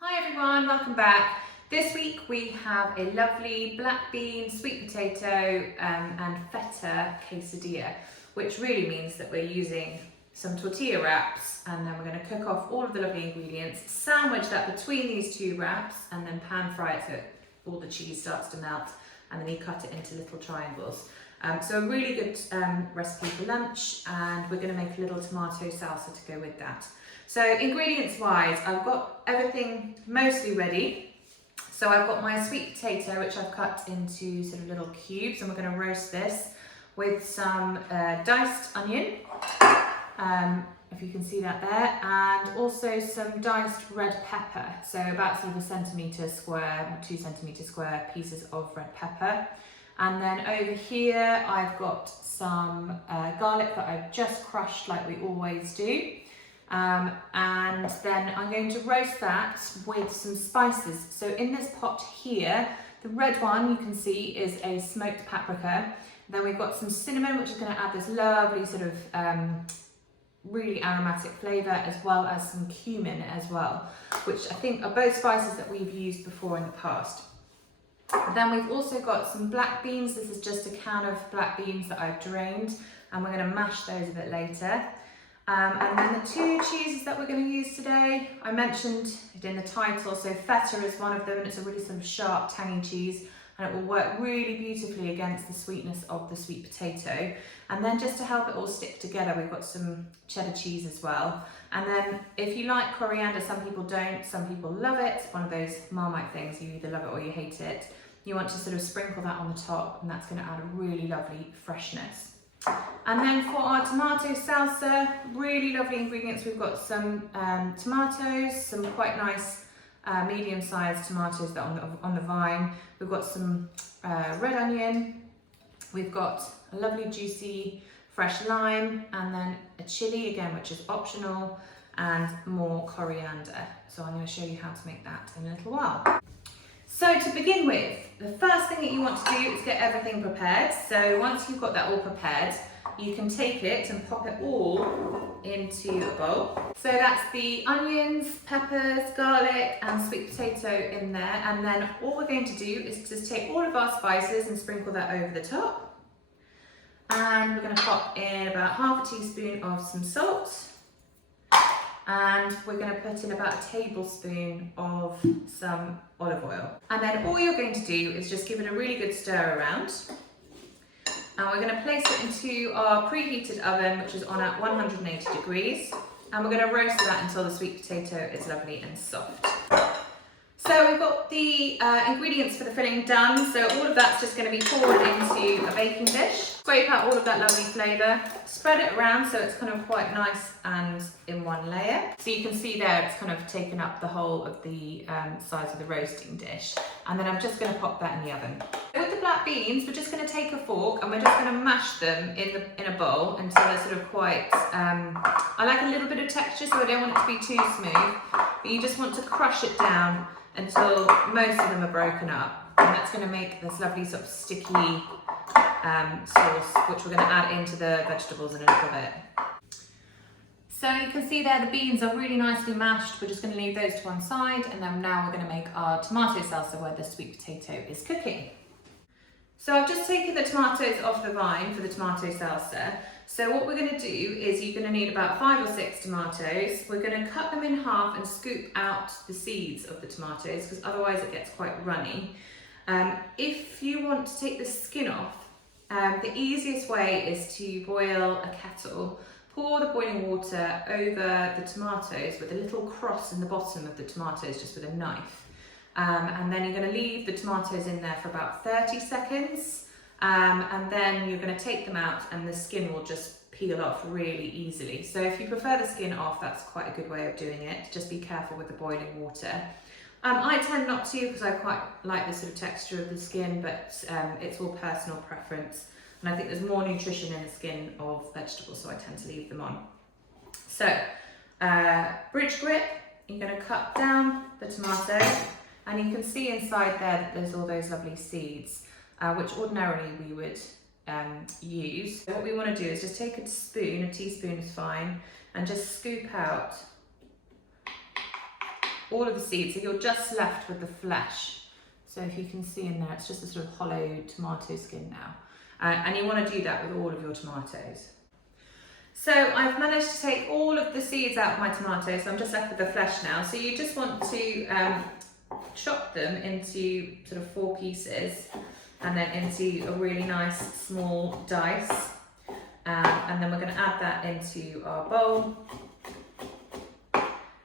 Hi everyone, welcome back. This week we have a lovely black bean, sweet potato and feta quesadilla, which really means that we're using some tortilla wraps and then we're going to cook off all of the lovely ingredients, sandwich that between these two wraps and then pan fry it so all the cheese starts to melt, and then you cut it into little triangles. So a really good recipe for lunch, and we're going to make a little tomato salsa to go with that. So ingredients wise, I've got everything mostly ready. So I've got my sweet potato, which I've cut into sort of little cubes, and we're going to roast this with some diced onion, if you can see that there, and also some diced red pepper. So about sort of 1 centimetre square, 2 centimetre square pieces of red pepper. And then over here, I've got some garlic that I've just crushed like we always do. And then I'm going to roast that with some spices. So in this pot here, the red one you can see is a smoked paprika. Then we've got some cinnamon, which is going to add this lovely sort of really aromatic flavour, as well as some cumin as well, which I think are both spices that we've used before in the past. Then we've also got some black beans. This is just a can of black beans that I've drained, and we're going to mash those a bit later. And then the two cheeses that we're going to use today, I mentioned it in the title, so feta is one of them, and it's a really sort of sharp, tangy cheese, and it will work really beautifully against the sweetness of the sweet potato. And then just to help it all stick together, we've got some cheddar cheese as well. And then if you like coriander, some people don't, some people love it. It's one of those Marmite things, you either love it or you hate it. You want to sort of sprinkle that on the top, and that's going to add a really lovely freshness. And then for our tomato salsa, really lovely ingredients. We've got some tomatoes, some quite nice medium-sized tomatoes that are on the vine. We've got some red onion. We've got a lovely juicy fresh lime, and then a chilli again, which is optional, and more coriander. So I'm going to show you how to make that in a little while. So to begin with, the first thing that you want to do is get everything prepared. So once you've got that all prepared, you can take it and pop it all into a bowl. So that's the onions, peppers, garlic and sweet potato in there. And then all we're going to do is just take all of our spices and sprinkle that over the top. And we're going to pop in about half a teaspoon of some salt. And we're going to put in about a tablespoon of some olive oil. And then all you're going to do is just give it a really good stir around. And we're going to place it into our preheated oven, which is on at 180 degrees. And we're going to roast that until the sweet potato is lovely and soft. So we've got the ingredients for the filling done. So all of that's just going to be poured into a baking dish. Scrape out all of that lovely flavour. Spread it around so it's kind of quite nice and in one layer. So you can see there it's kind of taken up the whole of the size of the roasting dish. And then I'm just going to pop that in the oven. With the black beans, we're just going to take a fork and we're just going to mash them in a bowl until they're sort of quite, I like a little bit of texture, so I don't want it to be too smooth. But you just want to crush it down until most of them are broken up. And that's going to make this lovely sort of sticky sauce, which we're going to add into the vegetables in a little bit. So you can see there the beans are really nicely mashed. We're just going to leave those to one side, and then now we're going to make our tomato salsa where the sweet potato is cooking. So I've just taken the tomatoes off the vine for the tomato salsa. So what we're going to do is you're going to need about 5 or 6 tomatoes. We're going to cut them in half and scoop out the seeds of the tomatoes, because otherwise it gets quite runny. If you want to take the skin off, the easiest way is to boil a kettle. Pour the boiling water over the tomatoes with a little cross in the bottom of the tomatoes, just with a knife. And then you're going to leave the tomatoes in there for about 30 seconds. And then you're going to take them out and the skin will just peel off really easily. So if you prefer the skin off, that's quite a good way of doing it. Just be careful with the boiling water. I tend not to, because I quite like the sort of texture of the skin, but it's all personal preference. And I think there's more nutrition in the skin of vegetables, so I tend to leave them on. So, bridge grip, you're going to cut down the tomato, and you can see inside there that there's all those lovely seeds, which ordinarily we would use. So what we want to do is just take a spoon, a teaspoon is fine, and just scoop out all of the seeds, so you're just left with the flesh. So if you can see in there, it's just a sort of hollow tomato skin now. And you want to do that with all of your tomatoes. So I've managed to take all of the seeds out of my tomatoes, so I'm just left with the flesh now. So you just want to chop them into sort of 4 pieces and then into a really nice small dice. And then we're going to add that into our bowl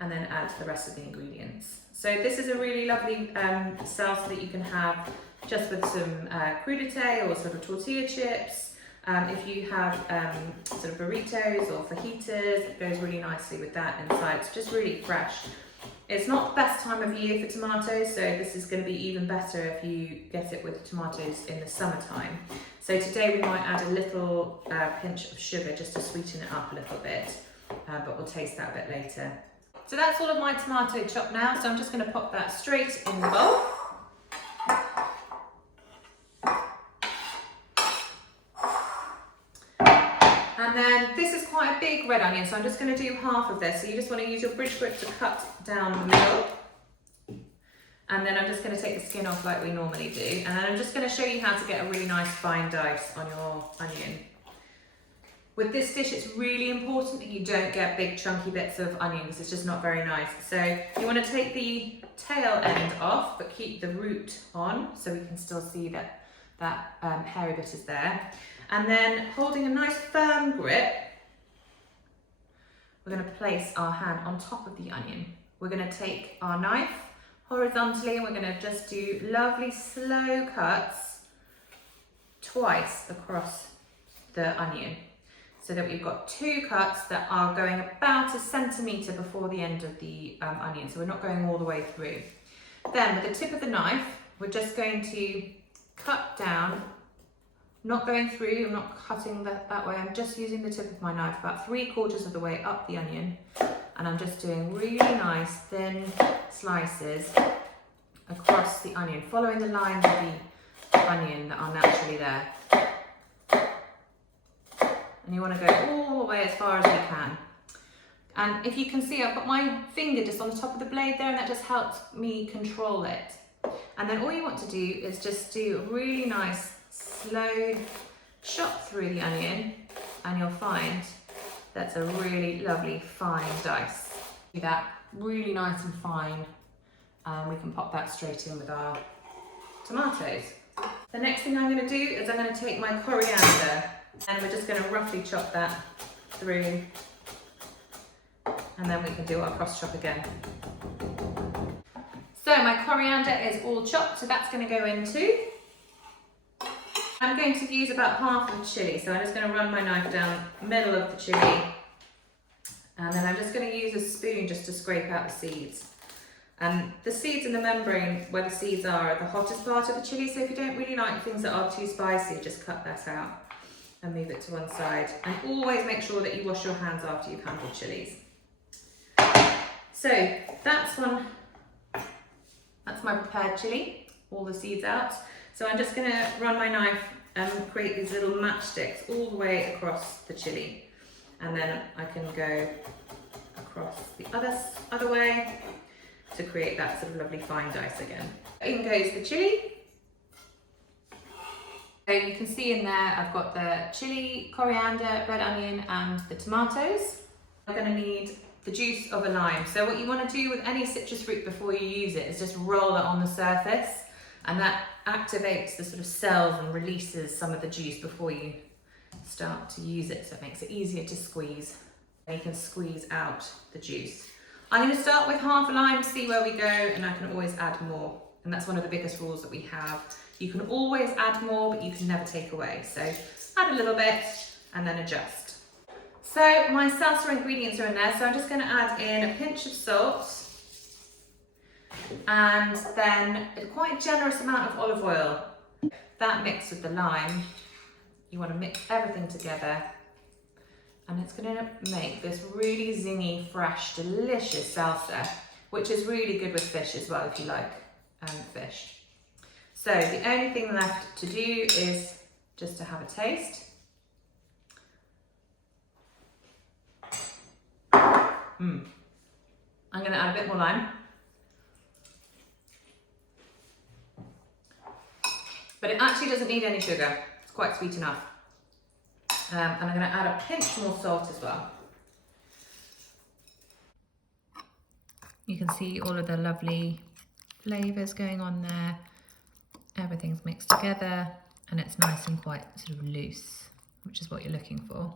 and then add the rest of the ingredients. So this is a really lovely salsa that you can have just with some crudité or sort of tortilla chips. If you have sort of burritos or fajitas, it goes really nicely with that inside. It's just really fresh. It's not the best time of year for tomatoes, so this is going to be even better if you get it with tomatoes in the summertime. So today we might add a little pinch of sugar just to sweeten it up a little bit, but we'll taste that a bit later. So that's all of my tomato chopped now, so I'm just going to pop that straight in the bowl. And then this is quite a big red onion, so I'm just going to do half of this. So you just want to use your bridge grip to cut down the middle. And then I'm just going to take the skin off like we normally do. And then I'm just going to show you how to get a really nice fine dice on your onion. With this dish, it's really important that you don't get big chunky bits of onion because it's just not very nice. So you want to take the tail end off, but keep the root on so we can still see that hairy bit is there. And then holding a nice firm grip, we're going to place our hand on top of the onion. We're going to take our knife horizontally and we're going to just do lovely slow cuts twice across the onion, so that we've got 2 cuts that are going about 1 centimetre before the end of the onion, so we're not going all the way through. Then with the tip of the knife, we're just going to cut down, not going through, I'm not cutting that way, I'm just using the tip of my knife about 3/4 of the way up the onion, and I'm just doing really nice thin slices across the onion, following the lines of the onion that are naturally there. And you want to go all the way as far as you can. And if you can see, I've got my finger just on the top of the blade there, and that just helps me control it. And then all you want to do is just do a really nice slow chop through the onion, and you'll find that's a really lovely fine dice. See that? Really nice and fine. We can pop that straight in with our tomatoes. The next thing I'm going to do is I'm going to take my coriander, and we're just going to roughly chop that through, and then we can do our cross chop again. So my coriander is all chopped, so that's going to go in too. I'm going to use about half of the chilli, so I'm just going to run my knife down the middle of the chilli, and then I'm just going to use a spoon just to scrape out the seeds. The seeds in the membrane where the seeds are the hottest part of the chilli, so if you don't really like things that are too spicy, just cut that out and move it to one side. And always make sure that you wash your hands after you've handled chilies. So that's my prepared chili, all the seeds out. So I'm just going to run my knife and create these little matchsticks all the way across the chili. And then I can go across the other way to create that sort of lovely fine dice again. In goes the chili. So you can see in there I've got the chili, coriander, red onion and the tomatoes. I'm going to need the juice of a lime. So what you want to do with any citrus fruit before you use it is just roll it on the surface, and that activates the sort of cells and releases some of the juice before you start to use it, so it makes it easier to squeeze. And you can squeeze out the juice. I'm going to start with half a lime, see where we go, and I can always add more. And that's one of the biggest rules that we have. You can always add more, but you can never take away. So add a little bit and then adjust. So my salsa ingredients are in there, so I'm just going to add in a pinch of salt and then a quite generous amount of olive oil. That mixed with the lime, you want to mix everything together, and it's going to make this really zingy, fresh, delicious salsa, which is really good with fish as well if you like fish. So the only thing left to do is just to have a taste. I'm going to add a bit more lime. but it actually doesn't need any sugar. It's quite sweet enough. And I'm going to add a pinch more salt as well. You can see all of the lovely flavours going on there. Everything's mixed together and it's nice and quite sort of loose, which is what you're looking for.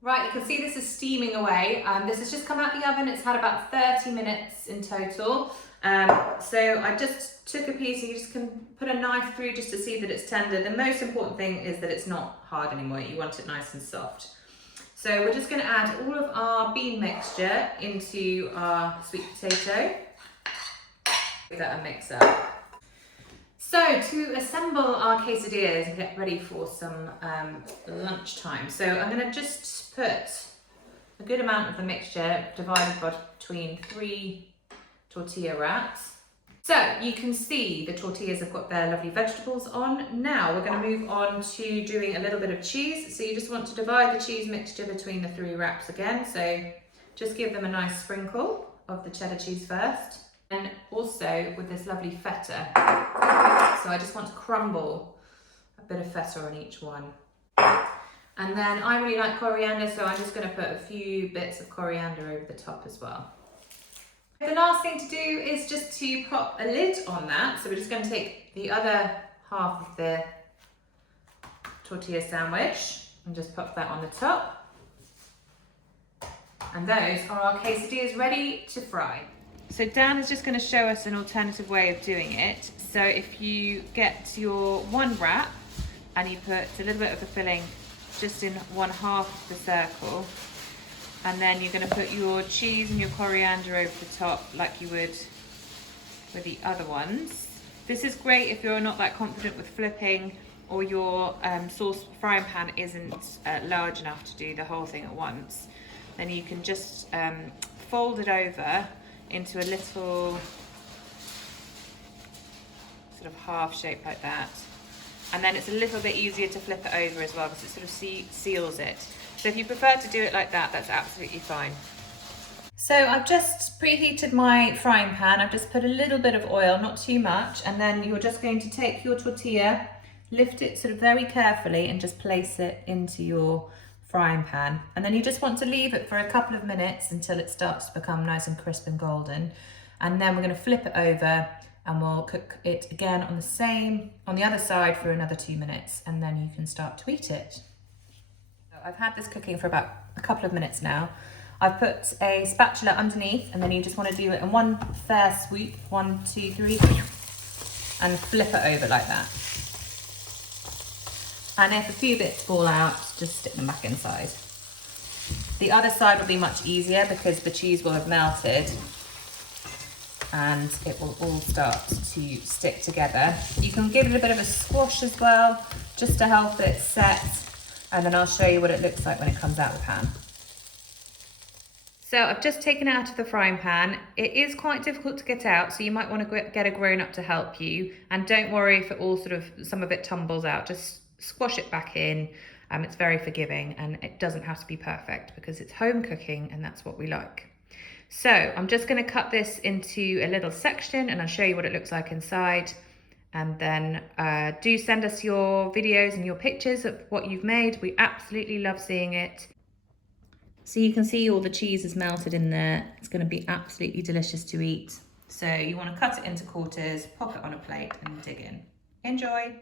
Right, you can see this is steaming away. This has just come out the oven. It's had about 30 minutes in total. So I just took a piece, and you just can put a knife through just to see that it's tender. The most important thing is that it's not hard anymore. You want it nice and soft. So we're just going to add all of our bean mixture into our sweet potato. Give that a mix up. So to assemble our quesadillas and get ready for some lunchtime. So I'm going to just put a good amount of the mixture divided between 3 tortilla wraps. So you can see the tortillas have got their lovely vegetables on. Now we're going to move on to doing a little bit of cheese. So you just want to divide the cheese mixture between the 3 wraps again. So just give them a nice sprinkle of the cheddar cheese first. And also with this lovely feta. So I just want to crumble a bit of feta on each one. And then I really like coriander, so I'm just going to put a few bits of coriander over the top as well. The last thing to do is just to pop a lid on that. So we're just going to take the other half of the tortilla sandwich and just pop that on the top. And those are our quesadillas ready to fry. So Dan is just going to show us an alternative way of doing it. So if you get your one wrap and you put a little bit of the filling just in one half of the circle, and then you're going to put your cheese and your coriander over the top like you would with the other ones. This is great if you're not that confident with flipping, or your sauce frying pan isn't large enough to do the whole thing at once. Then you can just fold it over into a little sort of half shape like that, and then it's a little bit easier to flip it over as well because it sort of seals it. So if you prefer to do it like that, that's absolutely fine. So I've just preheated my frying pan. I've just put a little bit of oil, not too much, and then you're just going to take your tortilla, lift it sort of very carefully and just place it into your frying pan. And then you just want to leave it for a couple of minutes until it starts to become nice and crisp and golden. And then we're going to flip it over and we'll cook it again on the other side for another 2 minutes, and then you can start to eat it. So I've had this cooking for about a couple of minutes now. I've put a spatula underneath, and then you just want to do it in one fair swoop, 1, 2, 3, and flip it over like that. And if a few bits fall out, just stick them back inside. The other side will be much easier because the cheese will have melted and it will all start to stick together. You can give it a bit of a squash as well, just to help it set, and then I'll show you what it looks like when it comes out of the pan. So I've just taken it out of the frying pan. It is quite difficult to get out, so you might want to get a grown-up to help you. And don't worry if it all some of it tumbles out. Just squash it back in. It's very forgiving, and it doesn't have to be perfect because it's home cooking and that's what we like. So I'm just going to cut this into a little section and I'll show you what it looks like inside. And then do send us your videos and your pictures of what you've made. We absolutely love seeing it. So you can see all the cheese is melted in there. It's going to be absolutely delicious to eat. So you want to cut it into quarters, pop it on a plate and dig in. Enjoy!